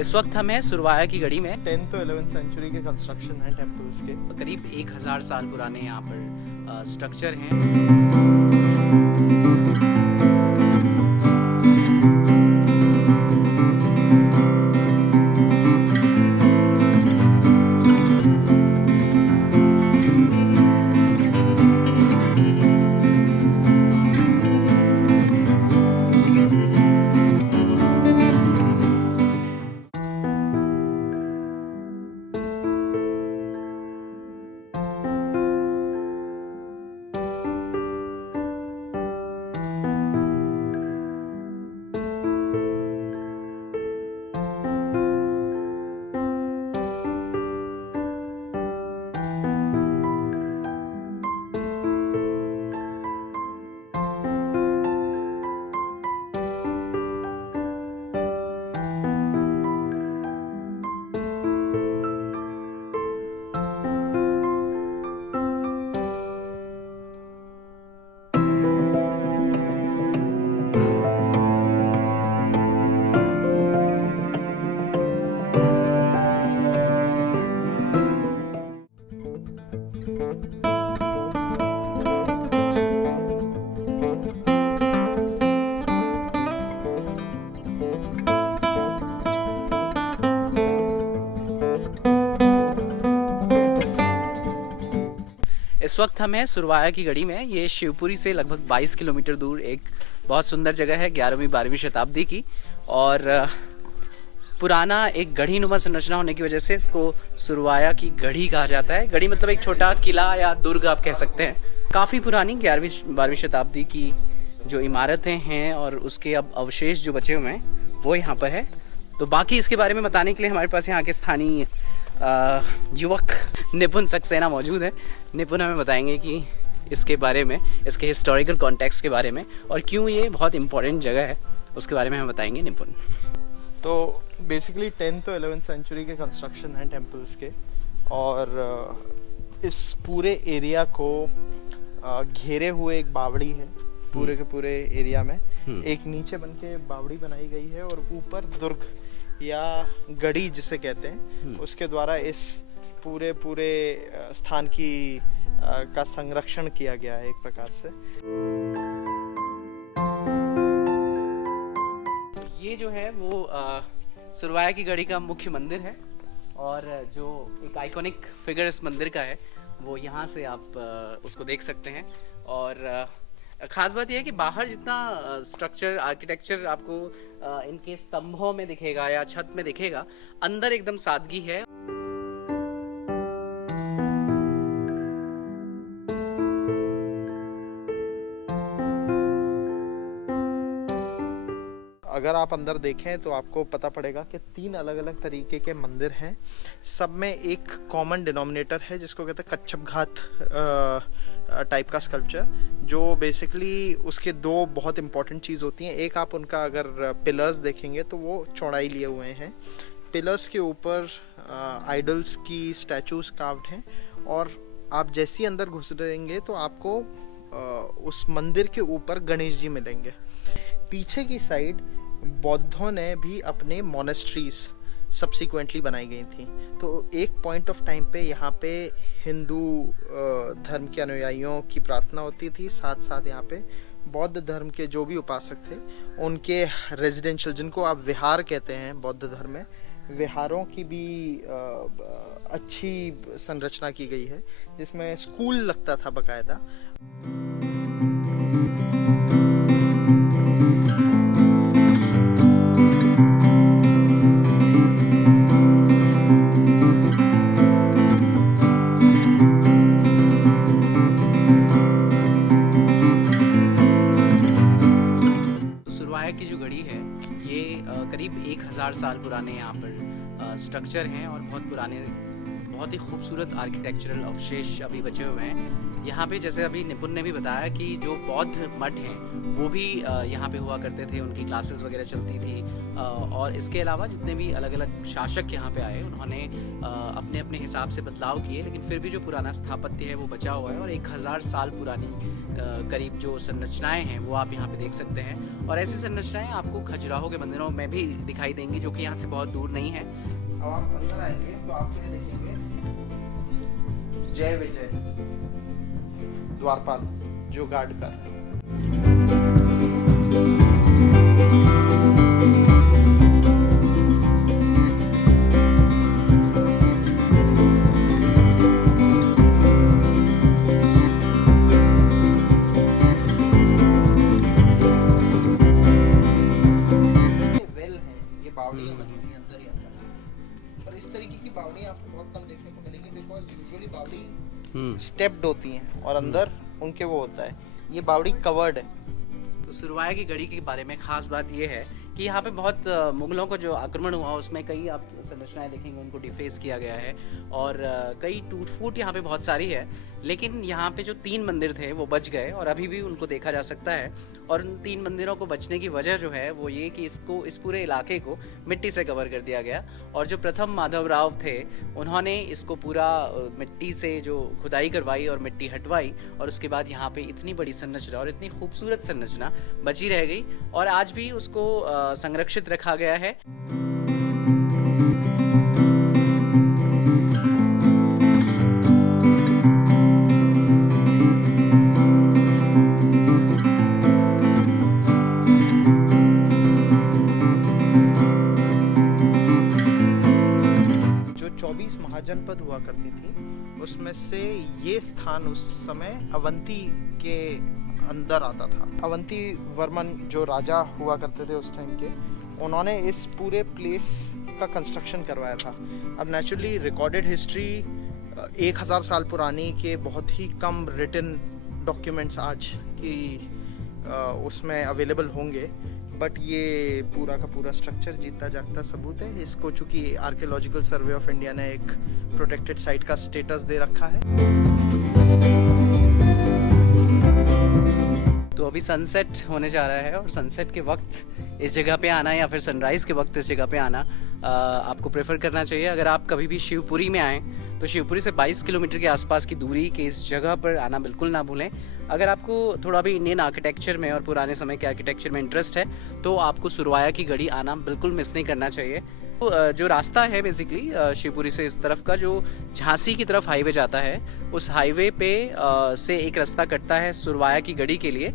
इस वक्त हम हैं सुरवाया की गढ़ी में। 10th to 11th सेंचुरी के कंस्ट्रक्शन है टेम्पल्स के। करीब 1000 साल पुराने यहाँ पर स्ट्रक्चर हैं। इस वक्त हम हैं सुरवाया की गढ़ी में। ये शिवपुरी से लगभग 22 किलोमीटर दूर एक बहुत सुंदर जगह है, 11वीं-12वीं शताब्दी की, और पुराना एक गढ़ी नुमा संरचना होने की वजह से इसको सुरवाया की गढ़ी कहा जाता है। गढ़ी मतलब एक छोटा किला या दुर्ग आप कह सकते हैं। काफ़ी पुरानी 11वीं-12वीं शताब्दी की जो इमारतें हैं और उसके अब अवशेष जो बचे हुए हैं वो यहाँ पर है। तो बाकी इसके बारे में बताने के लिए हमारे पास यहाँ के स्थानीय युवक निपुण सक्सेना मौजूद है। निपुण हमें बताएंगे कि इसके बारे में, इसके हिस्टोरिकल कॉन्टेक्स्ट के बारे में और क्यों ये बहुत इम्पोर्टेंट जगह है, उसके बारे में हमें बताएंगे निपुण। तो basically 10th to 11th century के कंस्ट्रक्शन है टेम्पल्स के, और इस पूरे एरिया को घेरे हुए एक बावड़ी है पूरे के पूरे एरिया में। एक नीचे बन के बावड़ी बनाई गई है और ऊपर दुर्ग या गढ़ी जिसे कहते हैं उसके द्वारा इस पूरे स्थान की का संरक्षण किया गया है एक प्रकार से। ये जो है वो सुरवाया की गढ़ी का मुख्य मंदिर है, और जो एक आइकॉनिक फिगर इस मंदिर का है वो यहाँ से आप उसको देख सकते हैं। और खास बात यह है कि बाहर जितना स्ट्रक्चर आर्किटेक्चर आपको इनके स्तंभों में दिखेगा या छत में दिखेगा, अंदर एकदम सादगी है। अगर आप अंदर देखें तो आपको पता पड़ेगा कि 3 अलग अलग तरीके के मंदिर हैं। सब में एक कॉमन डिनोमिनेटर है जिसको कहते हैं कच्छप घात टाइप का स्कल्पचर, जो बेसिकली उसके 2 बहुत इंपॉर्टेंट चीज़ होती हैं। एक, आप उनका अगर पिलर्स देखेंगे तो वो चौड़ाई लिए हुए हैं। पिलर्स के ऊपर आइडल्स की स्टैचूज कार्व्ड हैं, और आप जैसे ही अंदर घुसेंगे तो आपको उस मंदिर के ऊपर गणेश जी मिलेंगे। पीछे की साइड बौद्धों ने भी अपने मोनेस्ट्रीज सब्सिक्वेंटली बनाई गई थी। तो एक पॉइंट ऑफ टाइम पे यहाँ पे हिंदू धर्म के अनुयायियों की प्रार्थना होती थी, साथ साथ यहाँ पे बौद्ध धर्म के जो भी उपासक थे उनके रेजिडेंशियल, जिनको आप विहार कहते हैं बौद्ध धर्म में, विहारों की भी अच्छी संरचना की गई है, जिसमें स्कूल लगता था बकायदा। की जो गढ़ी है ये करीब 1000 साल पुराने यहाँ पर स्ट्रक्चर हैं और बहुत बहुत ही खूबसूरत आर्किटेक्चरल अवशेष अभी बचे हुए हैं। यहाँ पे जैसे अभी निपुण ने भी बताया कि जो बौद्ध मठ हैं वो भी यहाँ पे हुआ करते थे, उनकी क्लासेस वगैरह चलती थी। और इसके अलावा जितने भी अलग अलग शासक यहाँ पे आए उन्होंने अपने अपने हिसाब से बदलाव किए, लेकिन फिर भी जो पुराना स्थापत्य है वो बचा हुआ है। और 1000 साल पुरानी करीब जो संरचनाएं हैं वो आप यहाँ पे देख सकते हैं। और ऐसी संरचनाएं आपको खजुराहो के मंदिरों में भी दिखाई देंगी, जो कि यहाँ से बहुत दूर नहीं है। अब आप अंदर आएंगे तो आप ये देखेंगे जय विजय द्वारपाल जो गार्ड का है। बावड़ियाँ बनी हुई अंदर ही अंदर, पर इस तरीके की बावड़ियाँ आपको बहुत कम देखने को मिलेंगी, बिकॉज यूजुअली बावड़ी स्टेप्ड होती हैं और अंदर उनके वो होता है, ये बावड़ी कवर्ड है। तो सुरवाया की गढ़ी के बारे में खास बात ये है कि यहाँ पे बहुत मुगलों का जो आक्रमण हुआ उसमें कई आप संरचनाएं देखेंगे उनको डिफेस किया गया है और कई टूट फूट यहाँ पे बहुत सारी है। लेकिन यहाँ पे जो 3 मंदिर थे वो बच गए और अभी भी उनको देखा जा सकता है। और उन 3 मंदिरों को बचने की वजह जो है वो ये कि इस पूरे इलाके को मिट्टी से कवर कर दिया गया। और जो प्रथम माधवराव थे उन्होंने इसको पूरा मिट्टी से जो खुदाई करवाई और मिट्टी हटवाई, और उसके बाद यहाँ पे इतनी बड़ी संरचना और इतनी खूबसूरत संरचना बची रह गई और आज भी उसको संरक्षित रखा गया है। जो 24 महाजनपद हुआ करती थी उसमें से ये स्थान उस समय अवंती के अंदर आता था। अवंती वर्मन जो राजा हुआ करते थे उस टाइम के, उन्होंने इस पूरे प्लेस का कंस्ट्रक्शन करवाया था। अब नेचुरली रिकॉर्डेड हिस्ट्री 1000 साल पुरानी के बहुत ही कम रिटन डॉक्यूमेंट्स आज की उसमें अवेलेबल होंगे, बट ये पूरा का पूरा स्ट्रक्चर जीता जागता सबूत है। इसको चूँकि आर्कियोलॉजिकल सर्वे ऑफ इंडिया ने एक प्रोटेक्टेड साइट का स्टेटस दे रखा है। तो अभी सनसेट होने जा रहा है और सनसेट के वक्त इस जगह पे आना या फिर सनराइज़ के वक्त इस जगह पे आना आपको प्रेफर करना चाहिए। अगर आप कभी भी शिवपुरी में आएँ तो शिवपुरी से 22 किलोमीटर के आसपास की दूरी के इस जगह पर आना बिल्कुल ना भूलें। अगर आपको थोड़ा भी इंडियन आर्किटेक्चर में और पुराने समय के आर्किटेक्चर में इंटरेस्ट है तो आपको सुरवाया की गढ़ी आना बिल्कुल मिस नहीं करना चाहिए। तो जो रास्ता है बेसिकली शिवपुरी से इस तरफ का जो झांसी की तरफ हाईवे जाता है, उस हाईवे पे से एक रास्ता कटता है सुरवाया की गढ़ी के लिए।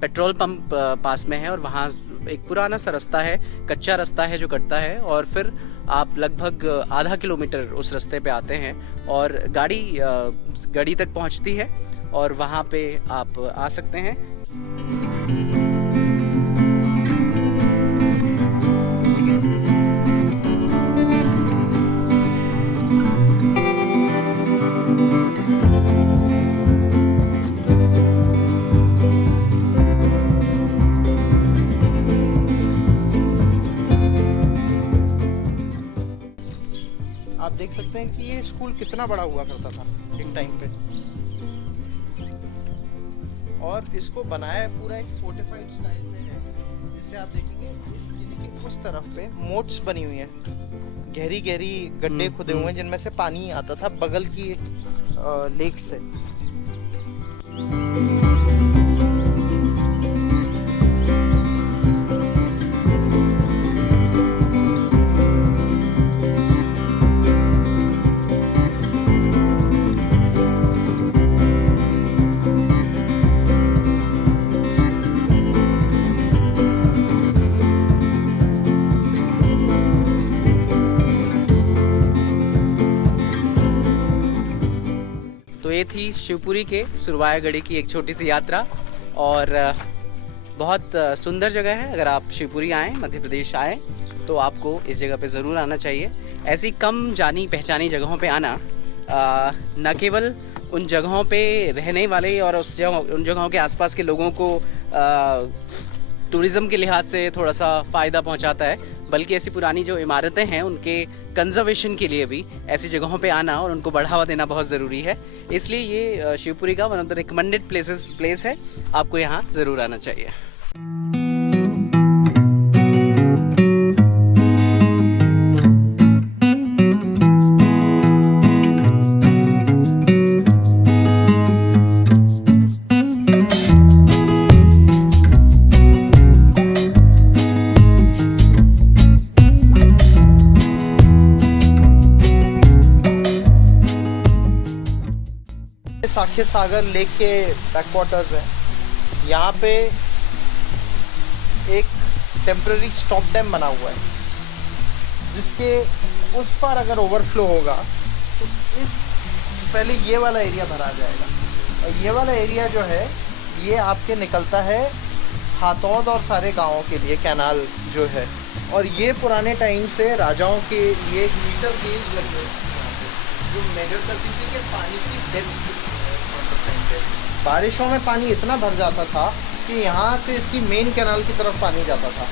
पेट्रोल पंप पास में है और वहाँ एक पुराना सा रास्ता है, कच्चा रास्ता है जो कटता है, और फिर आप लगभग आधा किलोमीटर उस रास्ते पे आते हैं और गाड़ी गढ़ी तक पहुँचती है और वहाँ पे आप आ सकते हैं। आप देख सकते हैं कि ये स्कूल कितना बड़ा हुआ करता था एक टाइम पे, और इसको बनाया पूरा एक फोर्टिफाइड स्टाइल में है। जैसे आप देखेंगे इस किले के उस तरफ पे मोट्स बनी हुई हैं, गहरी गहरी गड्ढे खुदे हुए हैं जिनमें से पानी आता था बगल की लेक से। तो ये थी शिवपुरी के सुरवाया गढ़ी की एक छोटी सी यात्रा और बहुत सुंदर जगह है। अगर आप शिवपुरी आएँ, मध्य प्रदेश आएँ, तो आपको इस जगह पे ज़रूर आना चाहिए। ऐसी कम जानी पहचानी जगहों पे आना न केवल उन जगहों पे रहने वाले और उन जगहों के आसपास के लोगों को टूरिज़्म के लिहाज से थोड़ा सा फ़ायदा पहुंचाता है, बल्कि ऐसी पुरानी जो इमारतें हैं उनके कंजर्वेशन के लिए भी ऐसी जगहों पे आना और उनको बढ़ावा देना बहुत ज़रूरी है। इसलिए ये शिवपुरी का one of the recommended place है, आपको यहाँ ज़रूर आना चाहिए। साख्य सागर लेक के बैकवाटर्स हैं। यहाँ पे एक टेम्पररी स्टॉप डैम बना हुआ है, जिसके उस पर अगर ओवरफ्लो होगा तो पहले ये वाला एरिया भरा जाएगा, और ये वाला एरिया जो है ये आपके निकलता है हाथौद और सारे गांवों के लिए कैनाल जो है। और ये पुराने टाइम से राजाओं के लिए एक मीटर गेज लगे हुए जो मेजर करती थी कि पानी की डेप्थ। बारिशों में पानी इतना भर जाता था कि यहाँ से इसकी मेन कैनाल की तरफ पानी जाता था,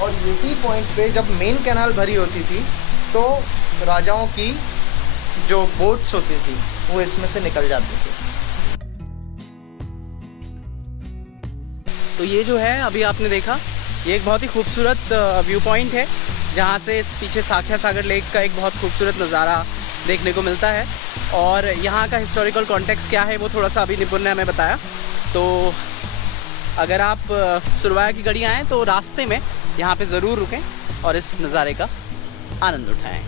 और इसी पॉइंट पे जब मेन कैनाल भरी होती थी तो राजाओं की जो बोट्स होती थी वो इसमें से निकल जाती थी। तो ये जो है अभी आपने देखा, ये एक बहुत ही खूबसूरत व्यू पॉइंट है, जहाँ से पीछे साख्या सागर लेक का एक बहुत खूबसूरत नज़ारा देखने को मिलता है। और यहाँ का हिस्टोरिकल कॉन्टेक्स्ट क्या है वो थोड़ा सा अभी निपुण ने हमें बताया। तो अगर आप सुरवाया की गढ़ी आएँ तो रास्ते में यहाँ पे ज़रूर रुकें और इस नज़ारे का आनंद उठाएं।